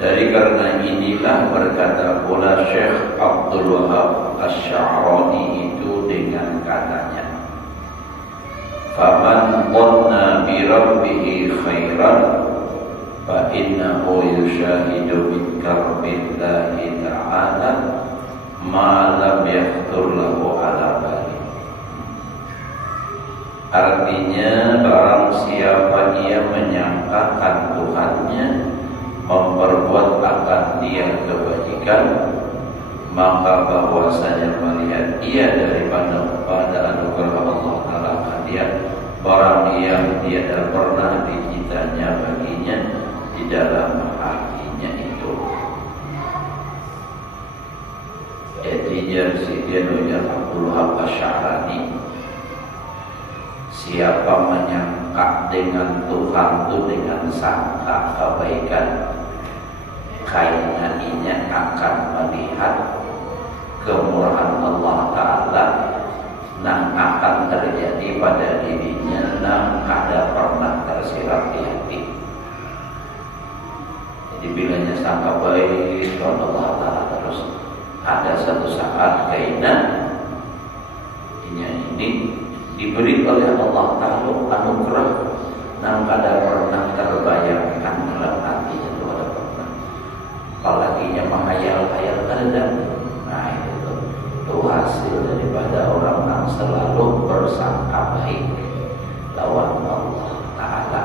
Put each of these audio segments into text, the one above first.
Dari karena inilah berkata pula Syekh Abdul Wahab Asy-Sya'rani itu dengan katanya, "Faman dhanna bi rabbih khairan fa innahu yushahidu min karbillahi ta'ala ma lam yakhtur lahu ala bali." Artinya barang siapa ia menyangkakan Tuhannya memperbuat akan dia kebajikan, maka bahwasanya melihat ia daripada anugerah Allah Ta'ala dia barang yang tiada pernah dicintanya baginya di dalam hatinya itu. Etijar Sidianunya Abdul Wahab Asy-Sya'rani, siapa menyangka dengan Tuhan itu dengan sangka kebaikan, kainannya akan melihat kemurahan Allah Ta'ala yang akan terjadi pada dirinya yang ada pernah tersirat di hati. Jadi bilanya sangka baik kepada Allah Ta'ala, terus ada satu saat kainan ini diberi oleh Allah Ta'ala anugerah yang kada pernah terbayangkan dalam hatinya itu ada pernah. Apalaginya menghayal-hayal ada. Nah itu hasil daripada orang yang selalu bersangka baik lawan Allah Ta'ala.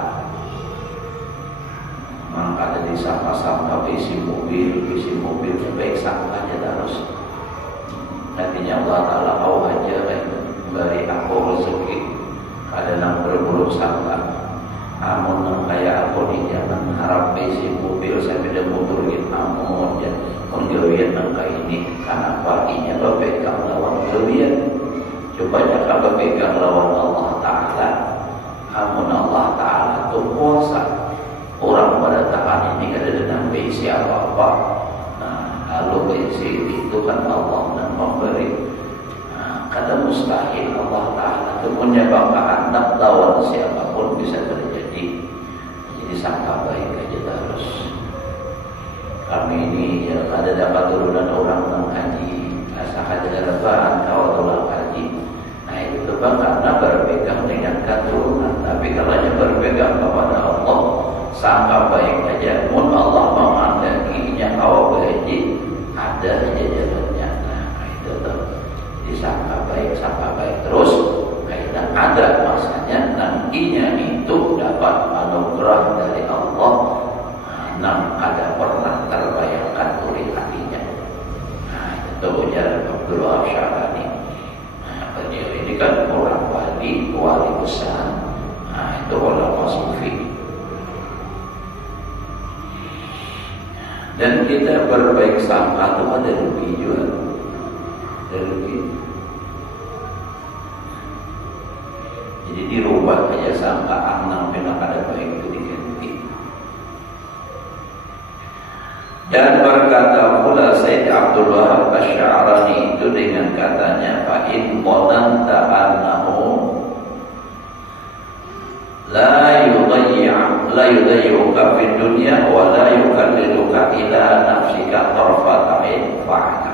Maka ada disangka-sangka isi mobil baik sangkanya terus. Nantinya Allah Ta'ala kau aja beri aku rezeki ada yang berburuk sangka. Amun yang kaya aku di jangan harap isi mobil sampai dia motorin amun dan penggawian nangka ini kenapa inya berpegang lawan gawian. Coba jangan berpegang lawan Allah Ta'ala. Amun Allah Ta'ala itu kuasa, orang pada tahan ini kada ada besi apa-apa. Nah lalu besi itu kan Allah yang memberi. Kada mustahil Allah Ta'ala itu menyebabkan anak lawan siapapun bisa terjadi. Jadi sangka baik aja terus. Kami ini ya ada dapat turunan orang yang haji, asal ada lebaran kau tolak haji. Nah itu bang karena berpegang dengan keturunan. Tapi kalau hanya berpegang kepada Allah, sangka baik aja. Mun Allah mengandakinya kau berhaji, ada aja jalannya. Nah itu tuh disangka baik terus. Kaitan ada masanya nantinya itu dapat anugerah dari Allah yang ada pernah terbayangkan oleh hatinya. Nah itu ujar Abdul Wahab Asy-Sya'rani. Nah beliau ini kan orang wali besar. Nah itu ulama sufi. Dan kita berbaik sangka itu ada rugi juga. Ada rugi. Jadi dirubah aja sangka anang benar ada baik itu diganti. Abdul Wahab Asy-Sya'rani itu dengan katanya fa in qananta annahu la yudayyi'uka fid dunya wa la yukalliluka ila nafsika tarfata ain fa'ala.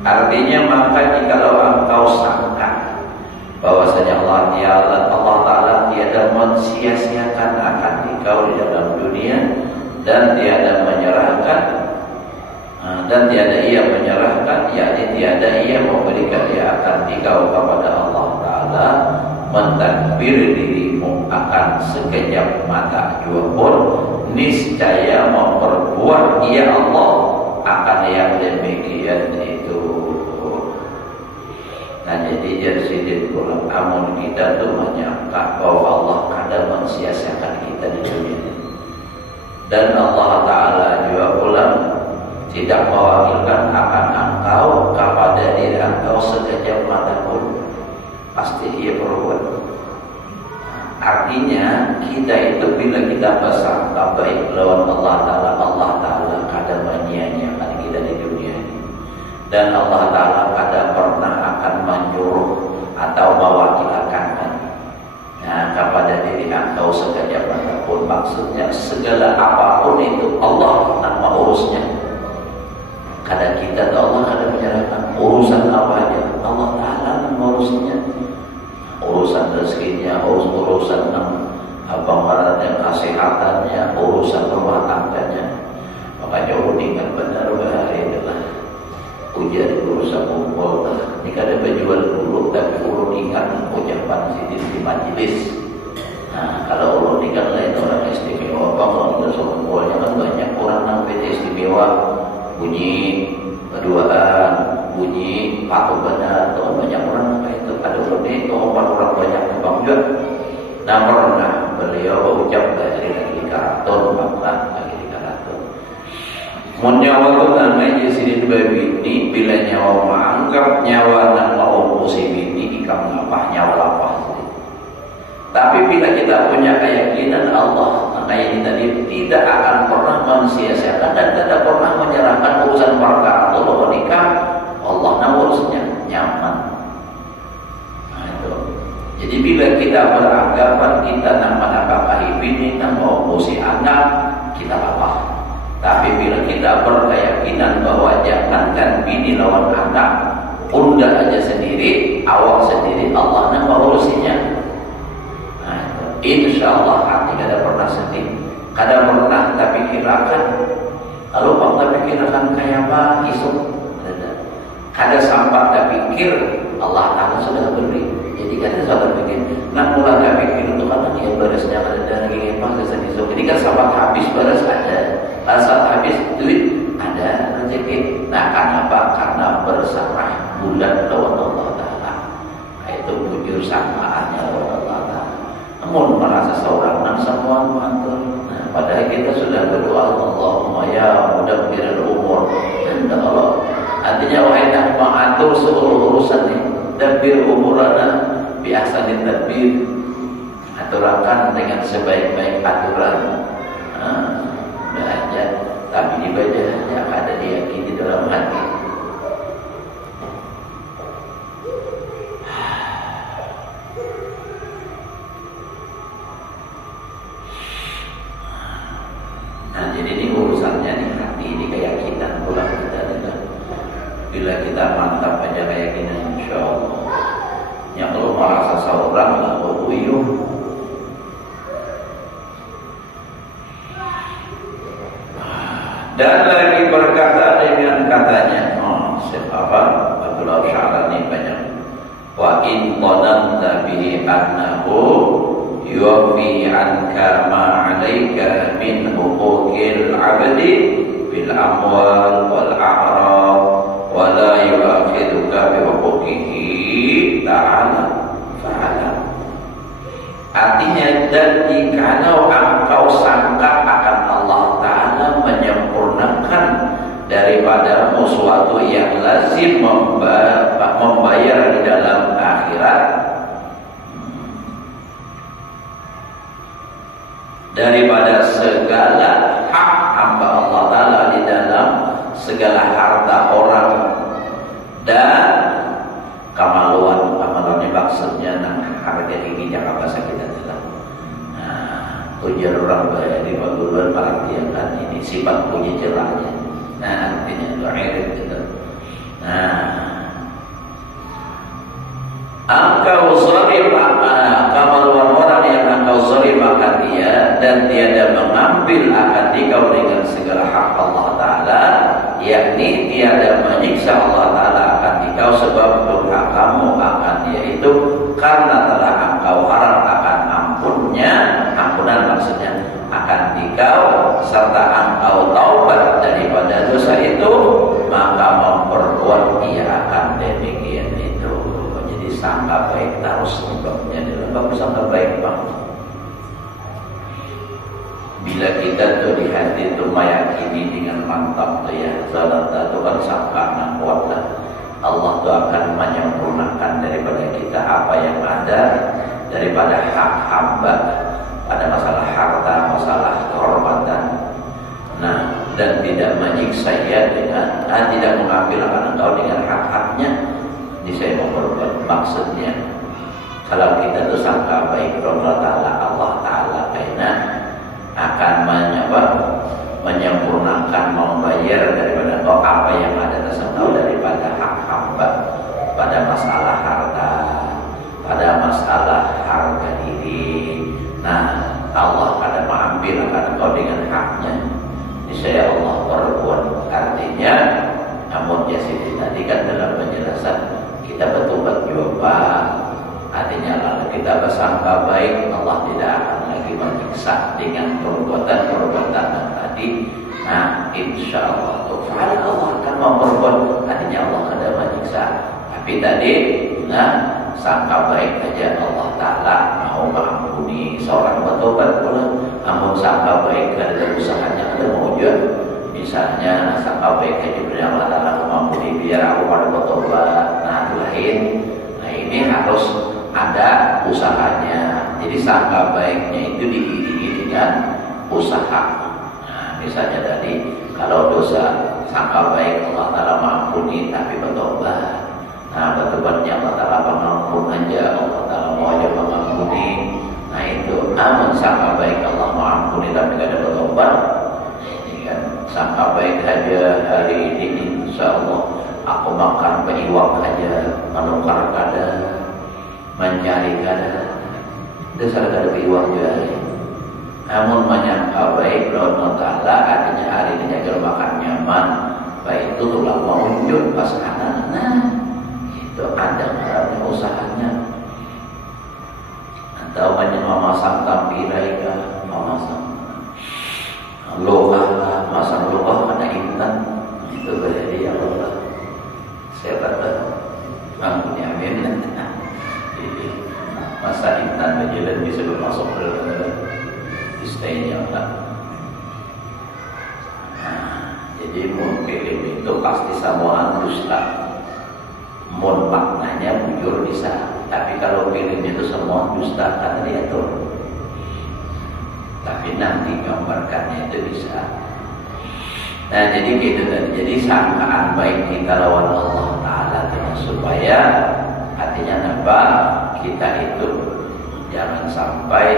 Artinya maka jikalau engkau sangka bahwasanya Allah Ta'ala tiada mensia-siakan akan engkau di dalam dunia dan tiada ia menyerahkan, yakni tiada ia memberikan dia akan engkau kepada Allah Ta'ala, mentadbir dirimu akan sekejap mata jua pun, niscaya memperbuat ia Allah akan yang demikian itu. Nah, jadi jadi pulang amun kita tuh menyangka bahwa Allah kadang mensia-siakan kita di dunia ini. Dan Allah Ta'ala juga pulang tidak mewakilkan akan engkau kepada diri engkau sekejap mata pun, pasti ia perbuat. Artinya kita itu bila kita bersangka baik lawan Allah Ta'ala kadang menyia-nyiakan kita di dunia ini. Dan Allah Ta'ala kadang pernah akan menyuruh atau mewakilkan kepada diri engkau sekejap mata pun. Maksudnya segala apapun itu Allah nak mengurusnya. Kadang kita atau Allah kadang menyerahkan urusan apa aja Allah Ta'ala mengurusnya. Urusan rezekinya, urusan kesehatannya, urusan rumah tangganya. Makanya uningan benar bahaya adalah ujar urusan kumpul. Ini kada berjual dulu tapi urun ingat ucapan di majelis. Nah, kalau urun ingat lain orang istimewa, kalau kita kumpulnya kan banyak orang yang beda istimewa, bunyi berduaan, bunyi patuh benar, atau banyak orang kayak itu. Ada orang itu orang banyak kembang juga. Nah, pernah beliau ucap dari karaton, lagi di karaton. Nyawa itu namanya sini ini bila nyawa menganggap nyawa dan mau ini ikam ngapah nyawa lapah. Tapi bila kita punya keyakinan Allah, makanya ini tadi tidak akan pernah mensia-siakan dan tidak pernah menyerahkan urusan perkara atau nikah Allah urusnya nyaman. Nah, itu. Jadi bila kita beranggapan kita nama ini nama anak kita apa? Tapi bila kita berkeyakinan bahwa jangankan bini lawan anak, unda aja sendiri, awak sendiri, Allah yang mengurusinya. Nah, insya Allah hati kada pernah sedih, kada pernah tak pikirkan. Kalau tak pikirkan kayak apa isuk, kada sampai tak pikir Allah Ta'ala sudah beri. Jadi kada sampai pikir. Nak mulai tak pikir itu kan dia beresnya ada lagi apa kesedihan. Jadi kan sampai habis beres ada. Saat habis duit ada rezeki. Nah, kenapa? Karena berserah bulan lawan Allah Ta'ala. Itu bujur samaannya lawan Allah Ta'ala. Namun merasa seorang dan semua mantul. Nah, padahal kita sudah berdoa Allahumma ya mudabbiril umur. Dan Allah artinya wahai yang mengatur seluruh urusan ini, dabbir umurana bi ahsanit tadbir. Aturakan dengan sebaik-baik aturan. Belajar, tapi dibaca hanya ada diyakini dalam hati. Nah, jadi ini urusannya di hati, ini keyakinan pula kita dengar. Bila kita mantap aja keyakinan, insya Allah. Yang kalau merasa seorang lah beruyuh. Dan lagi berkata dengan katanya, Abdullah Sya'rani banyak. Wa in qananta bihi annahu yuwaffi anka ma 'alaika min huquqil 'abdi bil amwal wal a'rab wa la yu'akhiduka bi huquqihi ta'ala fa'ala. Artinya, dan jikalau engkau sangka akan Allah Ta'ala menyempurnakan daripada sesuatu yang lazim membayar di dalam akhirat, daripada segala hak hamba Allah Ta'ala di dalam segala harta orang dan kamaluan maksudnya harga diri yang bahasa kita dalam tujuan orang dari baguluan perhatian ini sifat punya celahnya. Artinya itu irit gitu. Engkau zalim kamaluan orang yang engkau zalim akan dia dan tiada mengambil akan dikau dengan segala hak Allah Ta'ala, yakni tiada menyiksa Allah Ta'ala akan dikau sebab durhakamu akan dia itu karena telah engkau harap akan ampunan maksudnya akan dikau serta engkau taubat daripada dosa itu, maka memperbuat dia akan demikian itu. Jadi sangka baik harus sebabnya dalam bab sangka baik bang. Bila kita tuh di hati itu meyakini dengan mantap tuh ya, zalata itu kan sangka kuat lah. Allah tuh akan menyempurnakan daripada kita apa yang ada daripada hak hamba pada masalah harta, masalah kehormatan. Dan tidak menyiksa ya dengan tidak mengambil akan engkau dengan hak-haknya. Ini saya mau berbuat maksudnya kalau kita tuh sangka baik Allah Ta'ala karena akan menyempurnakan membayar daripada engkau apa yang ada tersengkau daripada hak hamba pada masalah harta, pada masalah harga diri. Allah akan mengambil akan engkau dengan haknya. Saya Allah berbuat artinya, namun ya Siti tadi kan dalam penjelasan kita betul-betul coba artinya lalu kita bersangka baik Allah tidak akan lagi menyiksa dengan perbuatan tadi. Insya Allah Allah akan memperbuat artinya Allah tidak menyiksa. Tapi tadi sangka baik saja Allah Ta'ala mau mengampuni seorang bertobat pula. Namun sangka baik ada usahanya ada mewujud. Misalnya sangka baik saja Allah Ta'ala mengampuni biar aku pada bertobat. Itu lain. Ini harus ada usahanya. Jadi sangka baiknya itu diiringi dengan usaha. Misalnya tadi kalau dosa sangka baik Allah Ta'ala mengampuni tapi bertobat. Bertobatnya Allah Ta'ala mengampun aja, Allah Ta'ala mau aja mengampuni. Itu namun sangka baik Allah mengampuni tapi tidak ada bertobat. Ini kan sangka baik saja hari ini insya Allah aku makan beriwak saja menukar kada mencari kada dasar kada beriwak juga. Namun menyangka baik Allah Ta'ala artinya hari ini agar makan nyaman baik itu tulang mengunjung pas kanan. Itu ada caranya usahanya. Atau memasang tampirai kah, memasang lokah, masang lokah pada intan itu berarti ya Allah. Saya kata Bang Yamin jadi masa intan berjalan bisa masuk ke istainya lah. Jadi film itu pasti samuan dusta. Mon maknanya bujur bisa, tapi kalau filmnya itu semua dusta kata dia tuh. Tapi nanti gambarkannya itu bisa. Jadi gitu tadi. Jadi sangkaan baik kita lawan Allah Ta'ala supaya artinya nambah kita itu jangan sampai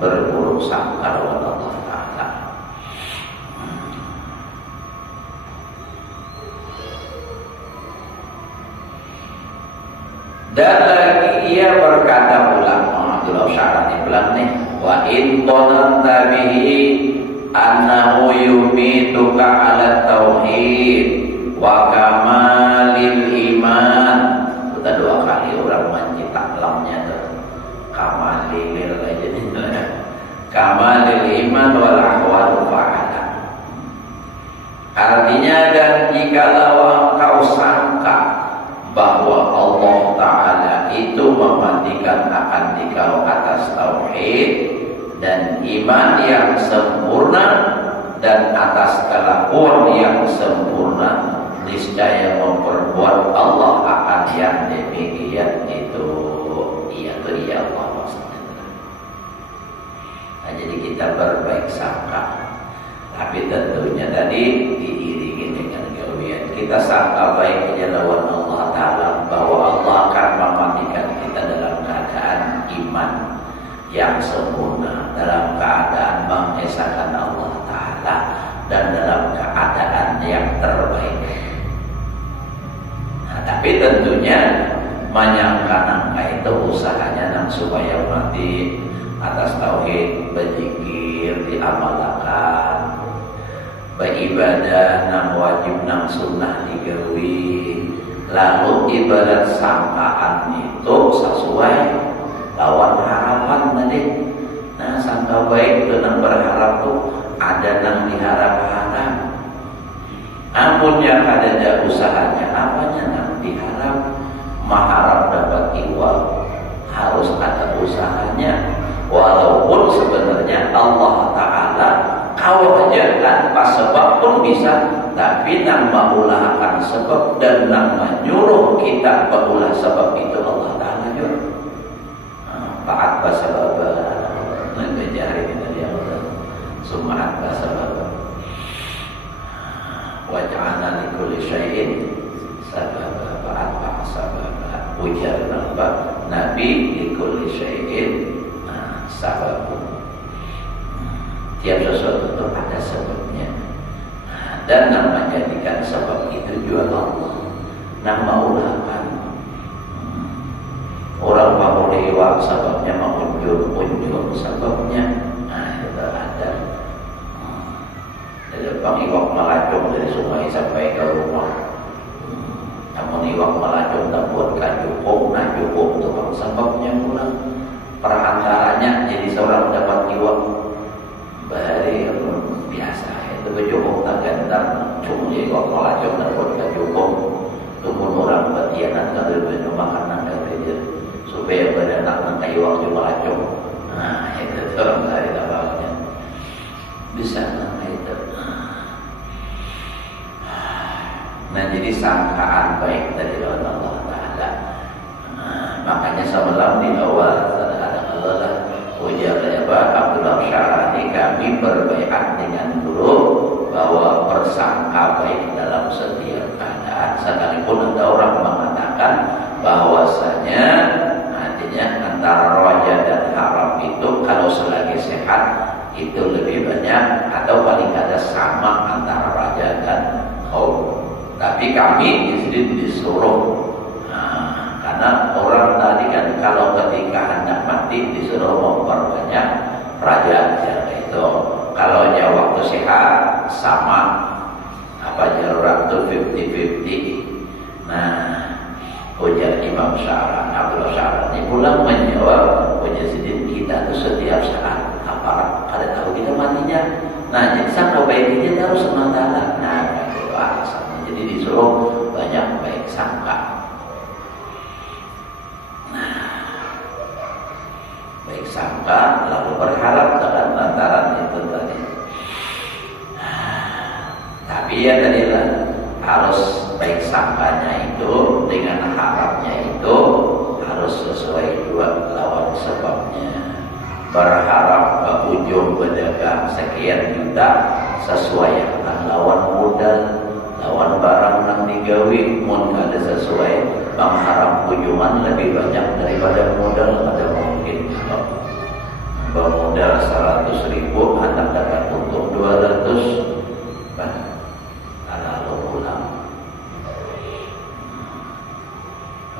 berburuk sangka lawan Allah Ta'ala. Dan lagi ia berkata pula, Abdullah Syarani bilang nih, wa in dhananta bihi annahu yumituka ala tauhid wa kamalil iman. Kita dua kali orang mencetak lamnya tuh. Kamalil aja nih. Kamalil iman wal ahwal fa'ala. Artinya dan jikalau engkau sangka bahwa Allah Ta'ala itu memandikan akan dikau atas tauhid dan iman yang sempurna dan atas kelakuan yang sempurna, niscaya memperbuat Allah akan yang demikian itu. Iya tuh iya Allah maksudnya. Jadi kita kita berbaik sangka. Tapi tentunya tadi diiringi dengan gawian. Kita sangka baik kepada Allah Ta'ala bahwa Allah akan mematikan kita dalam keadaan iman yang sempurna, dalam keadaan mengesahkan Allah Ta'ala, dan dalam keadaan yang terbaik. Nah, tapi tentunya menyangka-nangka itu usahanya nang supaya mati atas tauhid, berzikir, diamalkan, beribadah nang wajib nang sunnah digawi. Lalu ibadat sangkaan itu sesuai lawan harapan tadi. Nah, sangka baik itu nang berharap tuh ada nang diharap-harap. Ampun yang ada usahanya, apanya nang diharap. Mengharap dapat iwal harus ada usahanya. Walaupun sebenarnya Allah Ta'ala kau aja tanpa sebab pun bisa, tapi nang mengulahkan sebab dan nang menyuruh kita mengulah sebab itu Allah Ta'ala juga. Fa'at basabab ngejari kita dia Sum'at basabab waj'ana likulli syai'in sabab. Fa'at basabab ujar Nabi likulli syai'in sababun. Tiap sesuatu itu ada sebabnya. Dan yang menjadikan sebab itu juga Allah. Nama ulahkan. Orang mau lewat sebabnya, mau unjur sebabnya. Nah, itu ada. Dari pengiwak melacung dari sungai sampai ke rumah. Namun iwak melacung tak buat kajupung, nah jupung itu sebabnya pulang. Perantaranya jadi seorang dapat iwak bahari biasa itu berjumpa tak gantar cuma iwak melacung dan buat kajupung. Kemudian orang batianan kan lebih makanan dari dia supaya beranak dengan iwak cuma melacung. Nah itu orang dari dapatnya bisa itu. Nah jadi sangkaan baik dari Allah Ta'ala. Makanya sebelum di awal Allah ujar Abdullah Syarani, kami berbaiat dengan guru bahwa bersangka baik dalam setiap keadaan. Sekalipun ada orang mengatakan bahwasanya artinya antara raja dan haram itu kalau selagi sehat itu lebih banyak atau paling ada sama antara raja dan haram. Tapi kami di sini disuruh, karena orang tadi kan kalau ketika hendak mati disuruh memperbanyak raja itu. Kalau dia waktu sehat sama apa jalur itu 50-50. Nah, ujar Imam Sya'ran, Abdullah Sya'ran ini pulang menjawab, ujar sidin kita itu setiap saat apa ada tahu kita matinya. Nah, jadi sangka baiknya harus sementara. Nah, itu alasan. Jadi disuruh banyak baik sangka. Nah, baik sangka lalu berharap dengan lantaran itu tadi. Tapi ya tadi lah harus baik sangkanya itu dengan harapnya itu harus sesuai juga lawan sebabnya. Berharap ke ujung berdagang sekian juta sesuai dengan lawan modal. Lawan barang yang digawi mun kada sesuai mengharap ujungan lebih banyak daripada modal ada mungkin. Bermodal 100.000 anak dapat untung 200 lalu pulang.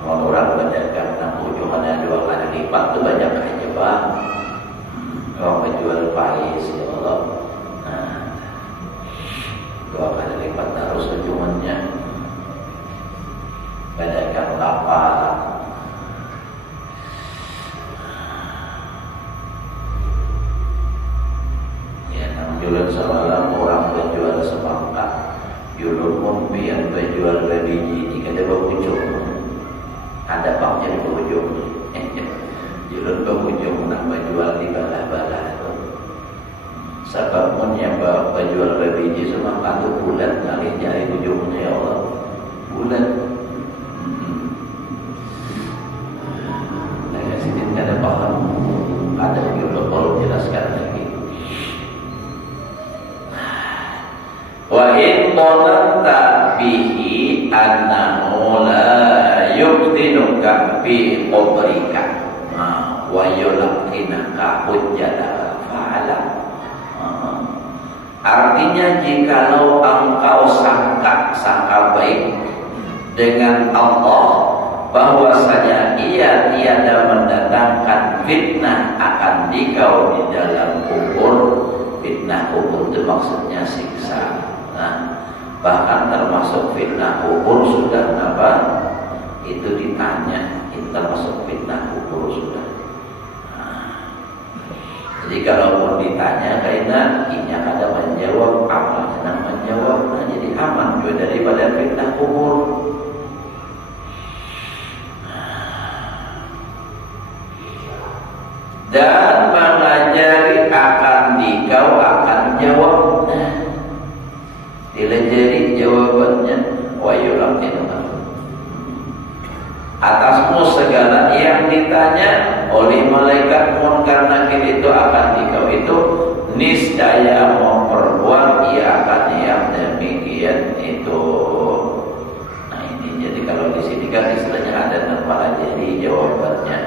Kalau orang berdagang nang ujungannya 2 kali lipat itu banyak aja bang. Kalau menjual pais ya Allah. 2 kali lipat harus ujungannya. Pedagang kapal ya, nang jualan semalam orang berjual semangka, jualan umpian berjual biji jika ada berujung ada baknya di berujung jualan berujung nang berjual di balah-balah itu. Sebab pun yang berjual biji semangka itu bulan kali jari ujungnya ya Allah bulan. Nah, sedikit ada paham ada juga perlu jelaskan lagi. Wa in dhananta bihi annahu la yuftinuka fi qabrika wa yulqinaka hujjata fa'ala. Artinya jikalau engkau sangka baik dengan Allah bahwasanya Ia tiada mendatangkan fitnah akan dikau di dalam kubur. Fitnah kubur itu maksudnya siksa. Nah, bahkan termasuk fitnah kubur sudah apa? Itu ditanya, itu termasuk fitnah kubur sudah. Jadi kalaupun ditanya karena inya kada menjawab, amalnya menjawab, nah jadi aman juga daripada fitnah kubur. Dan mengajari akan dikau akan jawab. Dilajari jawabannya wa yulqinaka. Atasmu segala yang ditanya oleh malaikat munkar nakir itu akan dikau itu niscaya memperbuat ia akan yang demikian itu. Nah ini jadi kalau di sini kan istilahnya ada terpelajari jawabannya.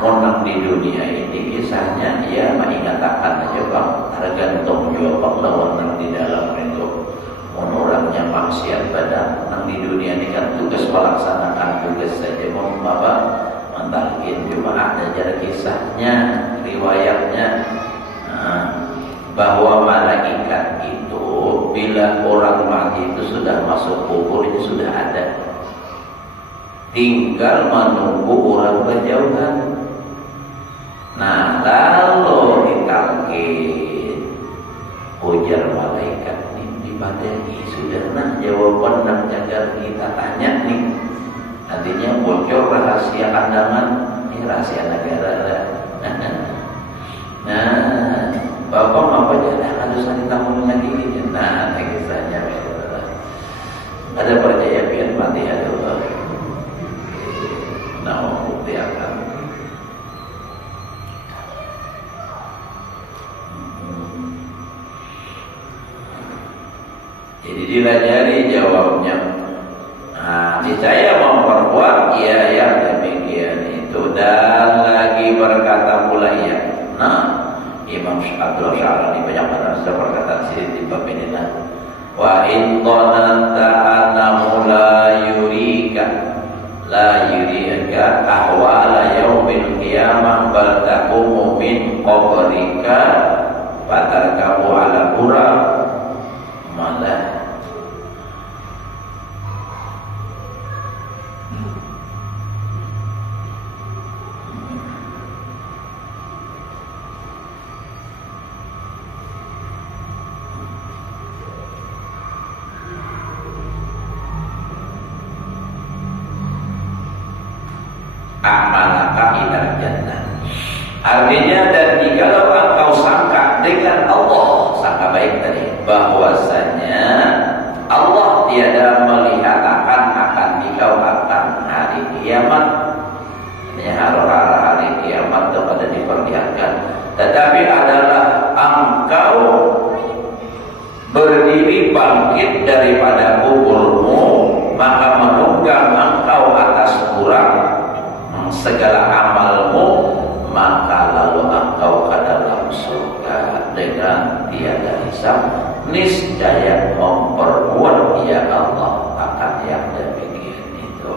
Menang di dunia ini kisahnya ia mengatakan aja bang tergantung jawab lawan di dalam itu. Orangnya maksiat pada nang di dunia ini kan tugas melaksanakan tugas saja mentalkin cuma ada jarak kisahnya riwayatnya bahwa malaikat itu bila orang mati itu sudah masuk kubur ini sudah ada, tinggal menunggu orang berjauhan. Nah lalu ditalkin ujar malaikat materi sudah jawaban dan jaga kita tanya nih, nantinya bocor rahasia kandangan ini rahasia negara. Nah bapak apa jangan harus ditanggung lagi gitu. Nah kisahnya ada percaya biar mati ada nah bukti akan. Jadi dilajari jawabnya. Nah, saya memperbuat ia yang demikian itu dan lagi berkata pula ia. Nah, Imam Abdul Syarani banyak berkata perkataan sini di bab ini. Wa in dhananta annahu la yurika ahwala yaumil qiyamah bal taqumu min qabrika fatarkabu ala qura malah amalaka ilal jannah. Artinya dan jikalau engkau sangka dengan Allah, sangka baik tadi bahwasanya Allah tiada melihat akan dikau akan hari kiamat. Ini hari kiamat itu pada diperlihatkan, tetapi adalah engkau berdiri bangkit daripada kuburmu, maka menunggang engkau atas kurang segala amalmu, maka lalu engkau ke dalam surga dengan tiada hisab, niscaya memperbuat ya Allah akan yang demikian itu.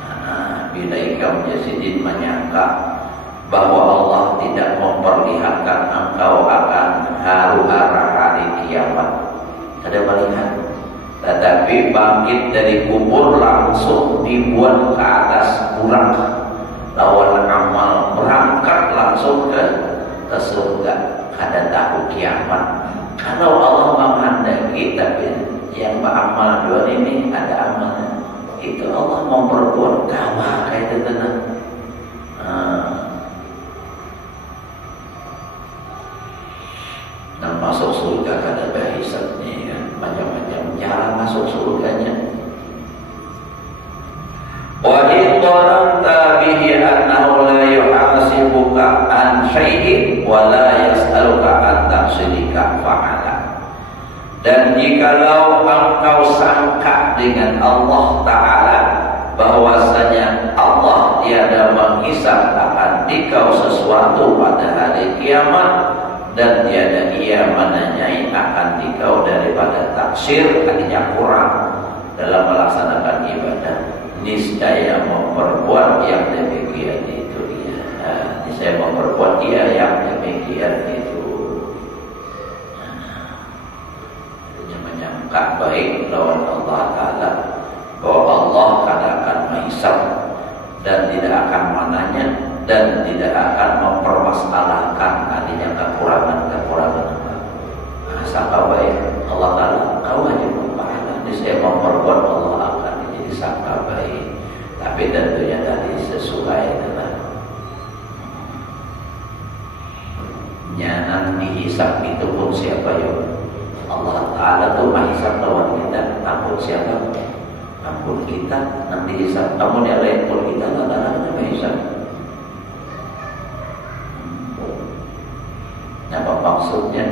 Nah, bila ikam Yazidin menyangka bahwa Allah tidak memperlihatkan engkau akan huru-hara hari kiamat, ada melihat, tetapi bangkit dari kubur langsung dibuat ke atas kurang lawan amal, berangkat langsung ke surga. Kada tahu kiamat. Kalau Allah menghendaki, tapi yang beramal dua ini ada amalnya, itu Allah memperbuat kawa kayak itu tenang. Nah masuk surga kada bahisatnya kan, macam-macam cara masuk surganya. Wa in dhananta bihi annahu la yuhasibuka an syai'in wa la yas'aluka an tafsilika fa'ala. Dan jikalau engkau sangka dengan Allah Ta'ala bahwasanya Allah tiada menghisab akan dikau sesuatu pada hari kiamat, dan tiada ia menanyai akan dikau daripada taksir, artinya kurang dalam melaksanakan ibadah, niscaya memperbuat yang demikian itu dia. Niscaya memperbuat dia yang demikian itu. Menyangka baik lawan Allah Ta'ala bahwa Allah akan menghisab dan tidak akan menanya dan tidak akan mempermasalahkan adanya kekurangan-kekurangan. Sangka baik Allah Ta'ala, kau hanya berpahala, saya memperbuat Allah akan menjadi sangka baik. Tapi tentunya tadi sesuai dengan nyanan dihisab itu pun siapa ya? Allah Ta'ala tuh menghisab lawan kita, ampun siapa? Ampun kita, nanti hisab. Namun yang lain pun kita tak ada menghisab. Apa maksudnya?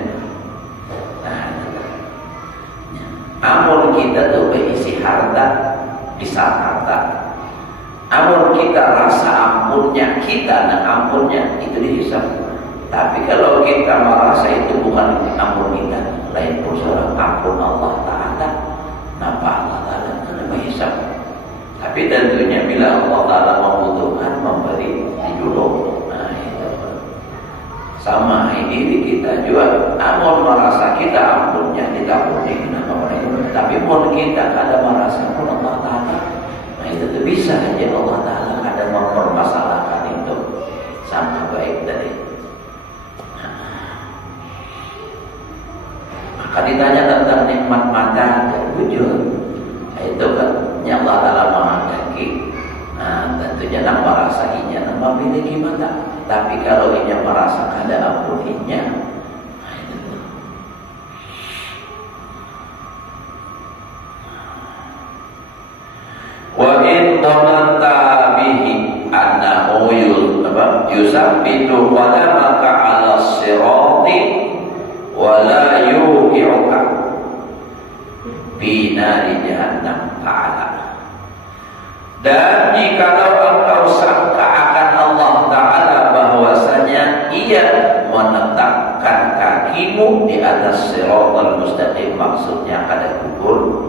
Amun kita tuh berisi harta, bisa harta. Amun kita rasa ampunnya kita dan ampunnya itu dihisab. Tapi kalau kita merasa itu bukan ampun kita, lain persoalan ampun Allah Ta'ala, napa Allah Ta'ala kena menghisab. Tapi tentunya bila Allah Ta'ala membutuhkan memberi dijulung. Nah itu sama diri kita juga. Amun merasa kita ampunnya ditampuni, kenapa mereka? Tapi pun kita kada merasa pun Allah Ta'ala, nah itu tuh bisa aja Allah Ta'ala kada mempermasalahkan itu sama baik tadi. Maka ditanya tentang nikmat mata, jujur, itu kan yang Allah Ta'ala menghendaki. Nah, tentunya nak merasa inya nak memiliki mata. Tapi kalau inya merasa kada ampuninya, nah itu. Wa in dhananta bihi annahu yusabbitu qadamaka 'ala sirati wala yuqi'uka binari jahannam ta'ala. Dan jikalau engkau sangka akan Allah Ta'ala bahwasanya ia menetapkan kakimu di atas siratal mustaqim, maksudnya kada gugur,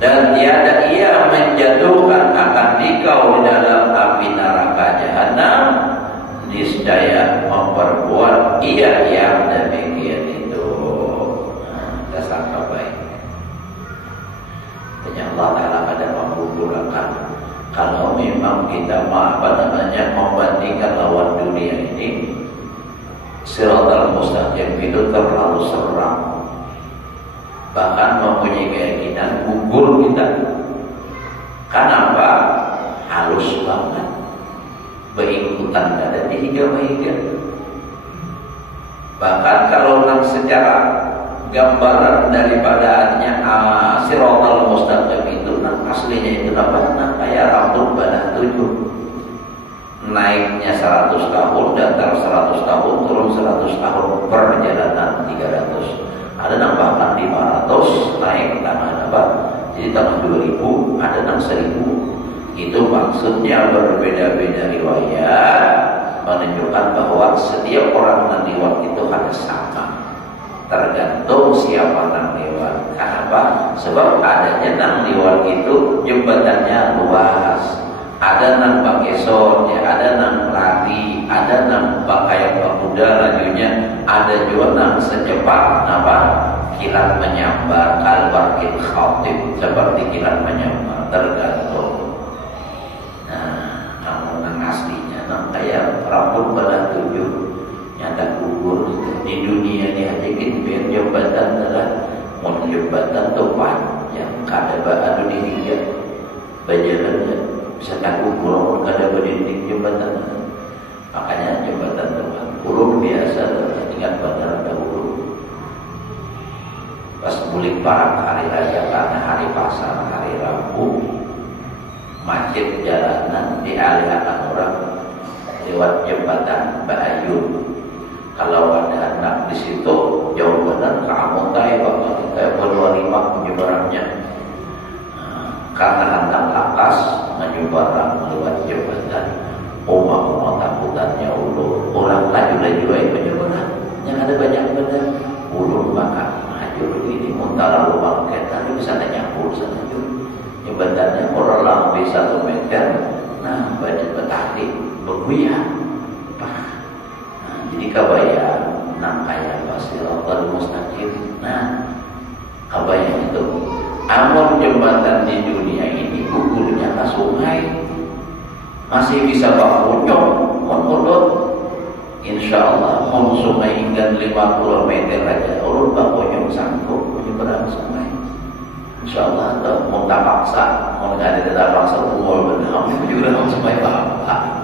dan tiada ia menjatuhkan akan dikau di dalam api neraka jahanam, niscaya memperbuat ia yang demikian itu. Sangka baik. Tanya Allah Ta'ala kada menggugurkan. Kalau memang kita membandingkan lawan dunia ini, siratal mustaqim itu terlalu seram, bahkan mempunyai keyakinan gugur kita. Kenapa? Halus banget, berikutan kada dihiga-higa. Bahkan kalau secara gambaran daripada siratal mustaqim itu aslinya itu apa? Kayak rambut badah 7, naiknya 100 tahun, datar 100 tahun, turun 100 tahun, perjalanan 300. Ada nambahkan 500, naik tangan apa? Jadi tangan 2000, ada nang 1000. Itu maksudnya berbeda-beda riwayat menunjukkan bahwa setiap orang yang liwat itu harus sama. Tergantung siapa nang lewat. Kenapa? Sebab adanya nang lewat itu jembatannya luas. Ada nang pakai ya, ada nang lari, ada nang pakai kuda lajunya, ada juga nang secepat kilat menyambar, kalbarkil khatib, seperti kilat menyambar, tergantung. Nah, namun nang aslinya nang kayak rambut balah 7 nyata gugur di dunia ini aja gitu. Biar jembatan adalah mau jembatan tuh panjang, kada adu dihingga berjalannya bisa tak gugur, kada berdinding jembatan. Makanya jembatan Tuhan ulun biasa ingat pada dahulu pas mulik parang hari raya karena hari pasar, hari Rabu, macet jalanan dialihkan orang lewat jembatan Mbak Ayu. Kalau ada hendak di situ jauh benar kamu tay bapak kayak berlima penyebarannya karena hendak lakas menyebarang lewat jembatan umat takutannya ulur orang laju-laju penyebaran yang ada banyak benar ulur maka maju ini muntah lalu bangket tapi bisa nyampur sana juga jembatannya orang lebih 1 meter nah badan betadi bergoyang jadi kabayang kaya Siratal Mustaqim nah kabayang itu amun jembatan di dunia ini gugurnya ke sungai masih bisa bakunyong menurut insyaallah mau sungai hingga 50 meter aja urut bakunyong sanggup menyeberang sungai insyaallah atau mau tak paksa mau nggak ada tak paksa umur benar juga sungai bapak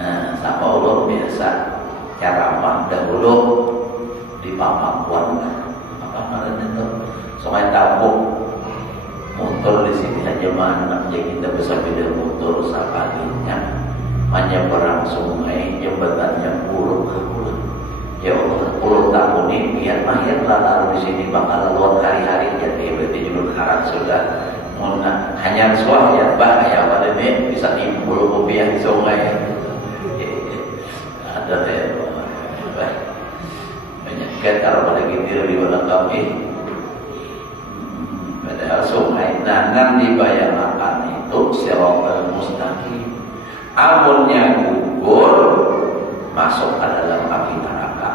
nah sama ulur biasa ceramah dahulu di Pamuan apa namanya itu sungai Tabuk motor di sini aja mana jadi kita bisa beda motor sekalinya menyeberang sungai jembatannya puluh ya Allah 10 tahun ini biar mahir lalu di sini bakal luar hari-hari jadi berarti juga harap sudah hanya suah ya bahaya pada ini bisa timbul rupiah sungai ada ya banyak ketar pada gitu di belakang kami padahal sungai nan dibayangkan itu Siratal Mustaqim amunnya gugur masuk ke dalam api neraka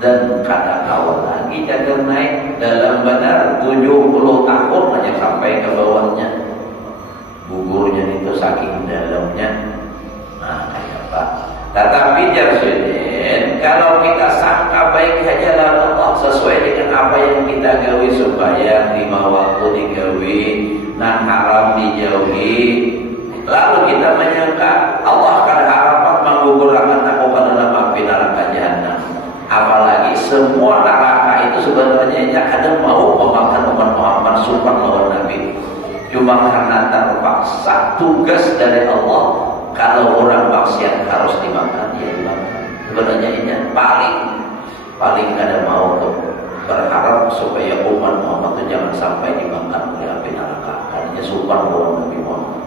dan kata awal lagi jaga naik dalam benar 70 tahun hanya sampai ke bawahnya gugurnya itu saking dalamnya nah kayak apa tetapi Jarsudin kalau kita sangka baik saja lah Allah sesuai dengan apa yang kita gawi supaya 5 waktu digawi nan haram dijauhi lalu kita menyangka Allah akan harapan menggugurkan aku ke dalam api neraka jahanam apalagi semua neraka itu sebenarnya ada mau memakan umat Muhammad sumpah lawan Nabi cuma karena terpaksa tugas dari Allah kalau orang maksiat harus dimakan ya dimakan sebenarnya ini paling ada mau berharap supaya umat Muhammad itu jangan sampai dimakan oleh api neraka karena sumpah lawan Nabi Muhammad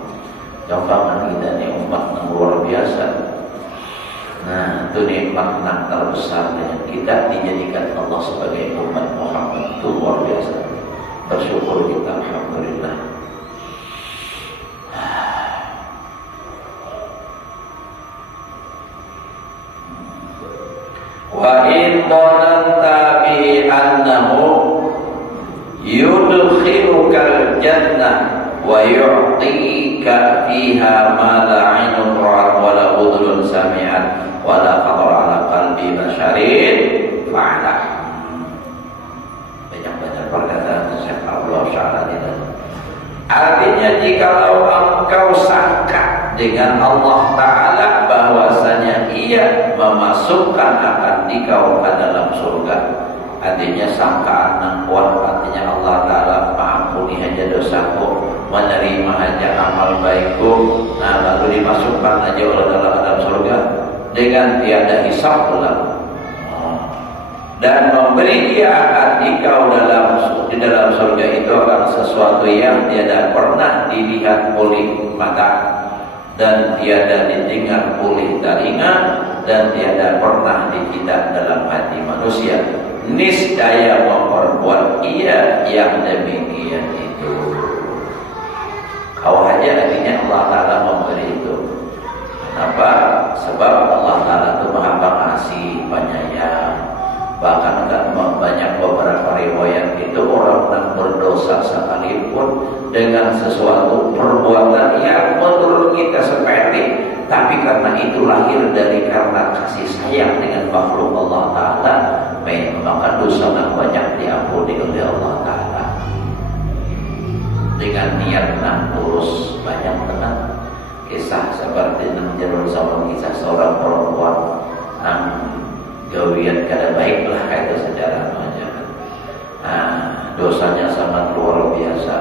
gampangan kita ini umat yang luar biasa nah itu nikmat yang terbesar dengan kita dijadikan Allah sebagai umat Muhammad itu luar biasa bersyukur kita alhamdulillah wa in dhananta bi annahu yudkhilukal jannah wa yu'tika fiha ma la 'ainun ra'at wa la udhun sami'at wa la khatara 'ala qalbi basharin fa'ala banyak perkataan Syekh Abdullah Syarani artinya jikalau engkau sangka dengan Allah Ta'ala bahwasanya ia memasukkan akan dikau ke dalam surga artinya sangkaan yang kuat artinya Allah Ta'ala mengampuni aja dosaku menerima aja amal baikku nah lalu dimasukkan aja oleh dalam surga dengan tiada hisab pula dan memberi dia akan dikau di dalam surga itu akan sesuatu yang tiada pernah dilihat oleh mata dan tiada didengar oleh telinga dan tiada pernah dikitat dalam hati manusia niscaya memperbuat ia yang demikian itu kau aja artinya Allah Ta'ala memberi itu kenapa? Sebab Allah Ta'ala itu maha pengasih penyayang bahkan banyak beberapa riwayat itu orang yang berdosa sekalipun dengan sesuatu perbuatan yang menurut kita sepele tapi karena itu lahir dari karena kasih sayang dengan makhluk Allah Ta'ala maka dosa yang banyak diampuni oleh Allah Ta'ala dengan niat yang lurus banyak dengan kisah seperti yang jalur sama kisah seorang perempuan yang gawian kada baiklah kayak itu secara mengajarkan dosanya sangat luar biasa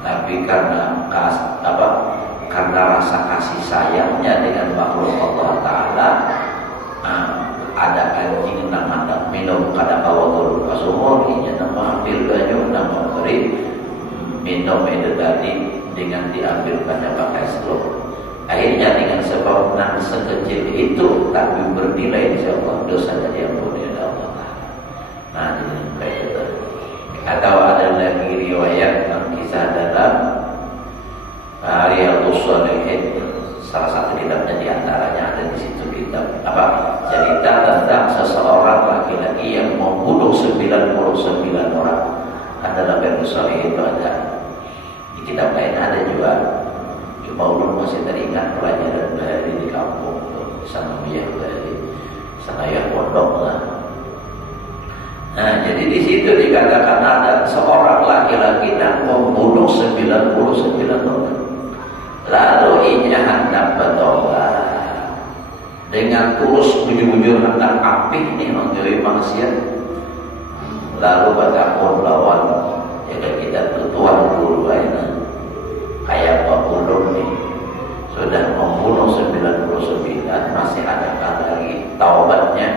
tapi karena karena rasa kasih sayangnya dengan makhluk Allah Ta'ala ada anjing nama hendak minum kada bawa turun ke sumur, inya nama ambil banyu nama beri minum itu tadi dengan diambil pada pakai straw. Akhirnya dengan sebab nang sekecil itu tapi bernilai insya Allah dosa jadi ampuni oleh Allah. Nah jadi kayak itu. Atau ada lagi riwayat kisah dalam Riyadhus Shalihin, salah satu kitabnya diantaranya ada di situ kitab cerita tentang seseorang laki-laki yang membunuh 99 orang. Ada dalam Riyadhus Shalihin itu ada, di kitab lain ada juga. Cuma ulun masih teringat pelajaran dari di kampung sama dia dari sanayah pondok lah. Nah, jadi di situ dikatakan ada seorang laki-laki yang membunuh 99 orang. Lalu inya hendak bertobat dengan tulus bujur-bujur hendak apik nih menjauhi maksiat. Lalu bertakun lawan jaga kita tuan guru lainnya kayak Pak Ulun nih sudah membunuh 99, masih adakah lagi taubatnya?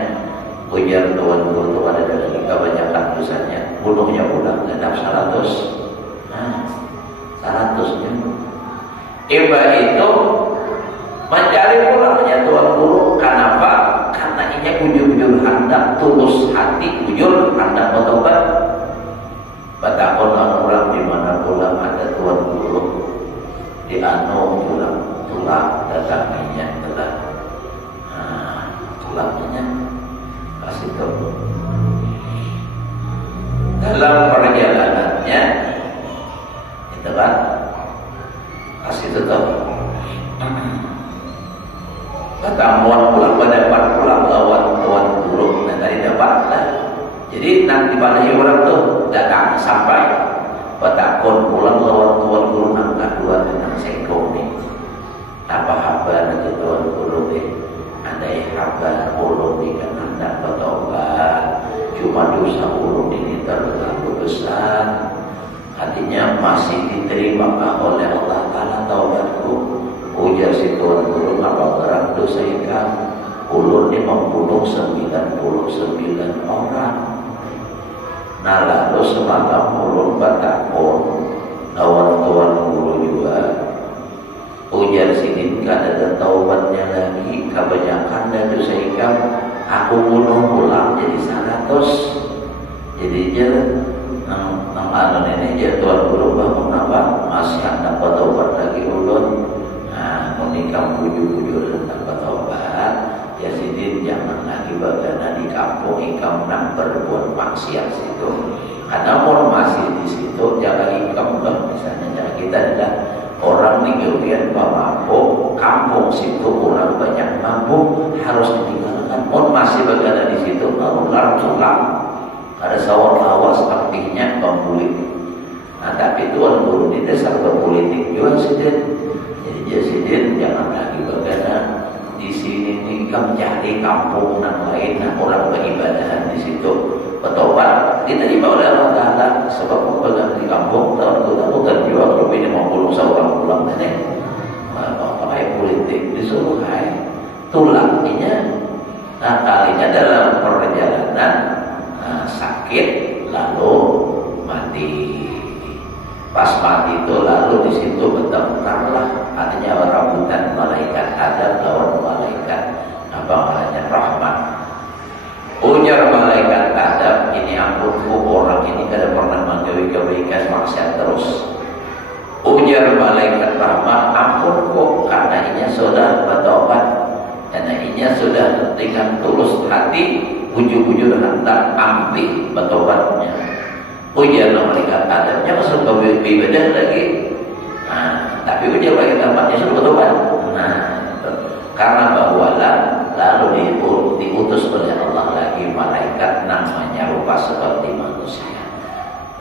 Ujar tuan guru ada lagi kebanyakan dosanya, bunuhnya ulang genap 100. Nah, 100-nya. Iba itu mencari pulangnya tuan guru. Kenapa? Karena ini bujur-bujur hendak tulus hati, bujur hendak bertobat. Batakon orang di mana pulang ada tuan guru di anu tulang datangnya telah. Nah, tulangnya kasih tahu. Dalam perjalanannya itu kan kasih tahu. Katamuan pulang pulang lawan tuan guru dan tadi dapat lah. Jadi nanti pada orang tuh datang sampai batakon pulang lawan tuan guru nangka dua tentang sekong nih. Apa kabar dari tuan guru nih? Ada kabar ulun nih kan hendak bertobat. Cuma dosa ulun ini terlalu besar. Artinya masih diterima oleh Allah Ta'ala taubatku. Ujar si tuan guru apa berat dosa ikan. Ulun ini membunuh 99 orang. Nah lalu semalam ulun batakon lawan tuan guru juga. Ujar sidin kada taubatnya lagi, kebanyakan dan dosa ikan. Aku bunuh pulang jadi 100. Jadi dia nang anu ini dia tuan guru bangun apa masih hendak bertobat lagi ulun. Nah menikam bujur-bujur hendak bertobat. Ya sidin jangan lagi bagaimana di kampung ikam nang berbuat maksiat situ. Namun masih di situ jaga ikam dong. Misalnya jaga kita adalah orang Nigerian mabuk, kampung situ orang banyak mabuk harus ditinggalkan. Mon masih bagaimana di situ larang sulam. Ada sawah lawas artinya pembulik. Nah tapi tuan guru ini dasar berpolitik juga sidin. Jadi dia sidin jangan lagi bagaimana di sini nih kamu cari kampung yang lain, nah orang beribadahan di situ bertobat diterima oleh Allah Taala sebab bukan di kampung tahun kita bukan juga kalau ini mau pulang seorang pulang ini pakai politik disuruh hai tulangnya. Nah kalinya dalam perjalanan sakit lalu mati. Pas mati itu lalu di situ bertengkarlah artinya rambutan malaikat Adam lawan malaikat apa namanya Rahman. Ujar malaikat Adam, ini ampunku orang ini kada pernah menggawe kebaikan maksiat terus. Ujar malaikat Rahman, ampunku karena inya sudah bertobat karena inya sudah dengan tulus hati ujung-ujung hendak ambil bertobatnya. Ujar malaikat Adamnya masuk ke ibadah lagi. Nah, tapi ujar malaikat Adamnya sudah bertobat. Nah, karena bahwa lalu diutus oleh Allah lagi malaikat namanya rupa seperti manusia.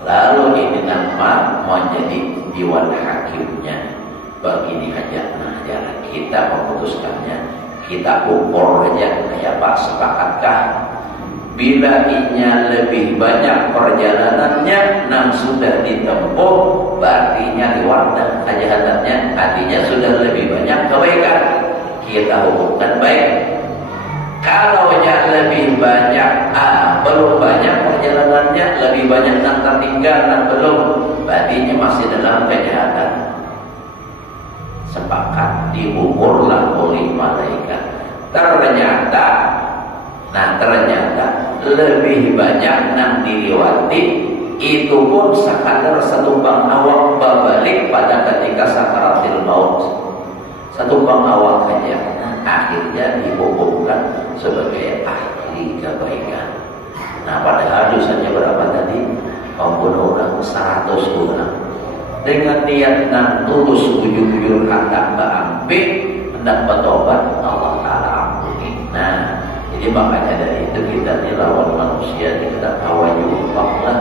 Lalu ini nama menjadi dewan hakimnya. Begini aja, nah jalan kita memutuskannya. Kita ukur aja kayak Pak sepakatkah? Bila inya lebih banyak perjalanannya nang sudah ditempuh berartinya diwarna kejahatannya artinya sudah lebih banyak kebaikan kita hukumkan baik. Kalau yang lebih lebih banyak yang tertinggal dan belum, berarti masih dalam kejahatan. Sepakat diukurlah oleh malaikat. Ternyata lebih banyak yang diliwati itu pun sekadar setumpang awak berbalik pada ketika sakaratil maut. Setumpang awak saja, akhirnya dihukumkan sebagai ahli kebaikan. Nah, padahal dosanya berapa tadi? Membunuh orang 100 orang. Dengan niat dan tulus ujung-ujung hendak berambil, hendak bertobat, Allah Ta'ala ampuni. Nah, jadi makanya dari itu kita ini lawan manusia, kita kawan yumpaklah.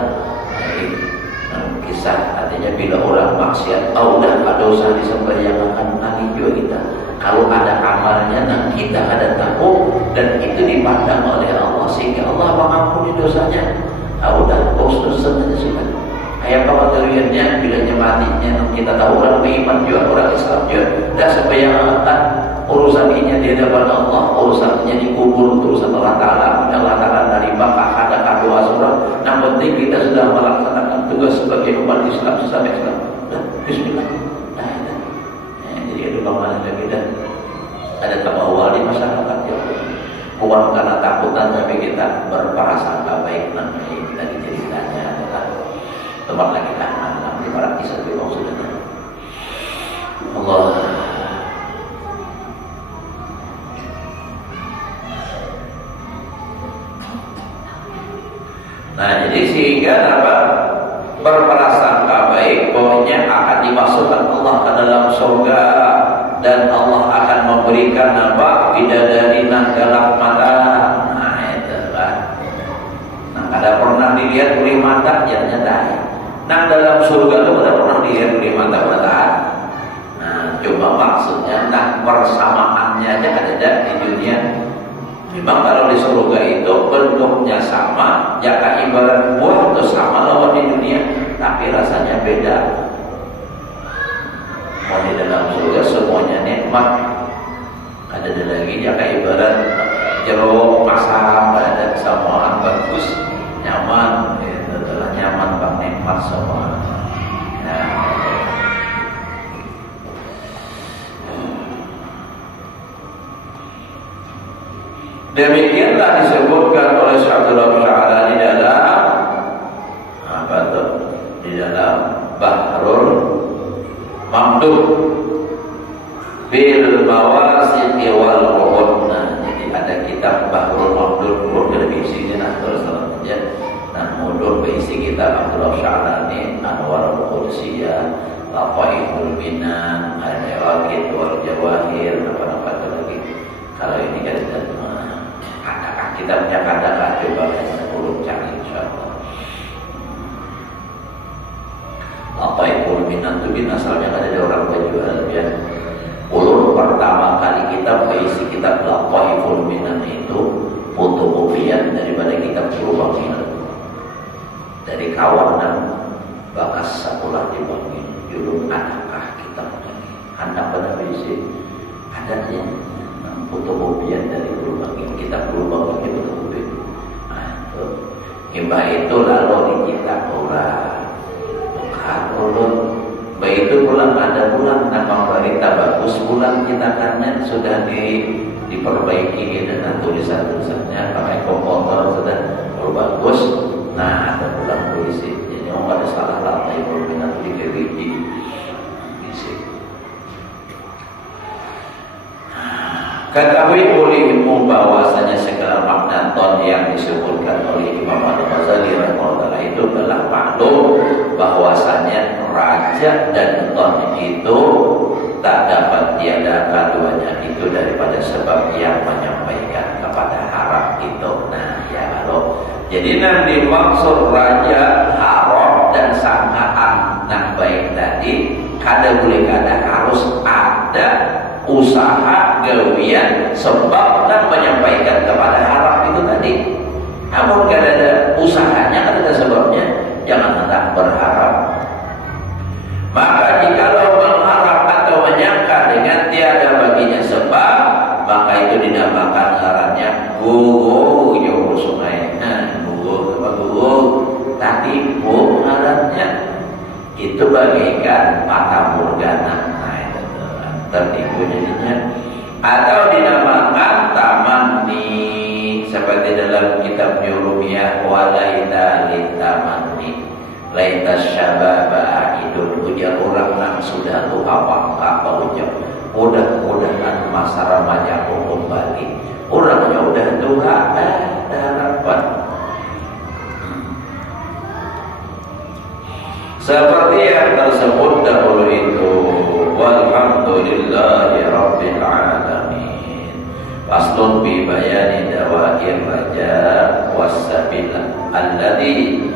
Kisah artinya bila orang maksiat, udah dosa disembahyangkan lagi juga kita. Kalau ada amalnya, nah kita ada tahu dan itu dipandang oleh Allah sehingga Allah mengampuni dosanya. Udah dosa saja sudah. Kayak kewajariannya bilanya matinya, kita tahu orang beriman juga, orang Islam juga, dah sembahyangkan urusan ini di hadapan Allah, urusannya dikubur, urusan Allah Ta'ala dari bakal ada doa surah. Yang penting kita sudah melaksanakan tugas sebagai umat Islam, sesama Islam. Bismillah. Jadi ada bagaimana lagi dan ada kebawal di masyarakat ya. Bukan karena takutan, tapi kita berprasangka baik nanti tadi ceritanya adalah tempat lagi di para kisah di bawah sudah. Allah. Nah, jadi sehingga apa? Berprasangka baik bahwanya akan dimasukkan Allah ke dalam surga dan Allah akan memberikan apa? Bidadari nang dalam mata. Nah, itu kan. Nah, ada pernah dilihat oleh mata ya ternyata. Nah, dalam surga itu tidak pernah dilihat oleh mata. Nah, coba maksudnya persamaannya aja ada di dunia. Memang kalau di surga itu bentuknya sama, ya kayak ibarat buah itu sama lawan di dunia, tapi rasanya beda. Mau di dalam surga semuanya nikmat. Ada lagi ya kayak ibarat jeruk masam, ada semua bagus, nyaman, itu adalah nyaman bang nikmat semua. Demikianlah disebutkan oleh Syaikhul Sya'rani di dalam apa tuh? Di dalam Bahrul Mamdud bil mawasiqi wal ruhud. Nah, jadi ada kitab Bahrul Mamdud, lebih isinya terus saja. Nah, mundur berisi kitab Abdullah Sya'rani, Anwarul Qudsiyah, Lafaihul Minan, Al-Jawahir wal Jawahir, apa-apa lagi. Kalau ini kan kita punya kata-kata coba kita urut cari insyaallah. Apa itu minat itu asalnya ada orang berjual ya. Ulun pertama kali kita berisi kitab Lafaiful Minan itu fotokopian daripada kitab Surubangil. Dari kawanan bakas sekolah di Bangil. Dulu adakah kitab lagi? Anda pernah berisi? Adanya fotokopian dari Surubangil. Kitab Surubangil itu fotokopian. Nah itu. Hibah itu lalu di kitab orang. Kalau itu pulang ada pulang nama berita bagus pulang kita karena sudah diperbaiki dan tulisan-tulisannya pakai komputer sudah bagus. Nah ada pulang puisi jadi orang ada salah lantai berminat di DVD isi. Ketahui olehmu bahwasanya segala makna ton yang disebutkan oleh Imam Al-Ghazali rahimahullah itu adalah maklum bahwasanya raja dan ton itu tak dapat tiadakan duanya itu daripada sebab yang menyampaikan kepada harap itu. Nah ya kalau jadi nanti maksud raja harap dan sangkaan yang baik tadi kada boleh kada harus ada usaha gawian sebab dan menyampaikan kepada harap itu tadi. Namun kalau ada usahanya, kalau ada sebabnya, jangan hendak berharap. Maka jikalau mengharap atau menyangka dengan tiada baginya sebab, maka itu dinamakan ngarannya gugur sungai. Gugur. Tadi itu bagaikan mata morgana. Nah, itu tertipu jadinya. Atau dinamakan tamanni seperti dalam kitab Jurumiyah, walaita litamanni laita syababa idul, ujar orang yang sudah tua bangka berucap mudah-mudahan masa remaja aku kembali. Orangnya udah tua, ada harapan. Seperti yang tersebut dahulu itu. Walhamdulillahi Rabbil Alamin. Faslun bi bayani dawair raja wassabil alladhi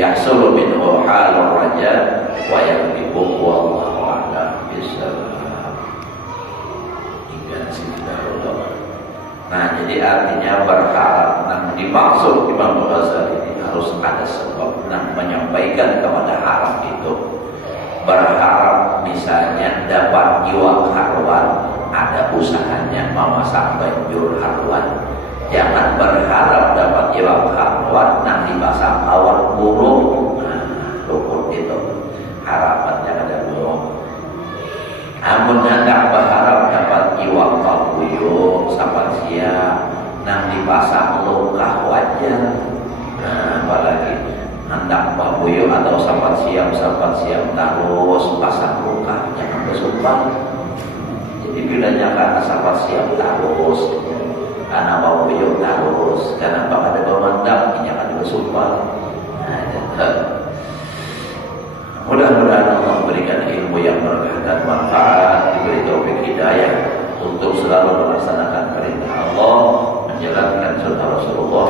yahsulu minhu halur raja wa yaqibu wallahu a'lam bissawab. Nah, jadi artinya berharap. Nah, dimaksud Imam Ghazali ini harus ada sebab. Nah, menyampaikan kepada harap itu berharap misalnya dapat jiwa haruan, ada usahanya memasak banjur haruan. Jangan berharap dapat jiwa haruan nanti pasang awan burung. Nah, luput itu harapannya ada burung. Amun hendak berharap dapat jiwa kabuyuk sapat siap nang dipasang lokah wajar. Nah, apalagi hendak kabuyuk atau sapat siap terus pasang lokah, jangan bersumpah. Jadi bilanya karena sapat siap terus, karena kabuyuk terus, karena ada pemandang jangan bersumpah. Nah, mudah-mudahan Allah memberikan ilmu yang berkah dan manfaat, diberi taufik hidayah untuk selalu melaksanakan perintah Allah, menjalankan sunnah Rasulullah.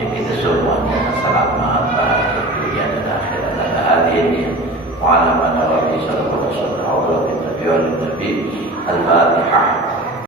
Kita semuanya selamat bahagia dunia dan akhirat. Hadirin wa ala man rabbi sallallahu alaihi wa sallam. Al-Fatihah.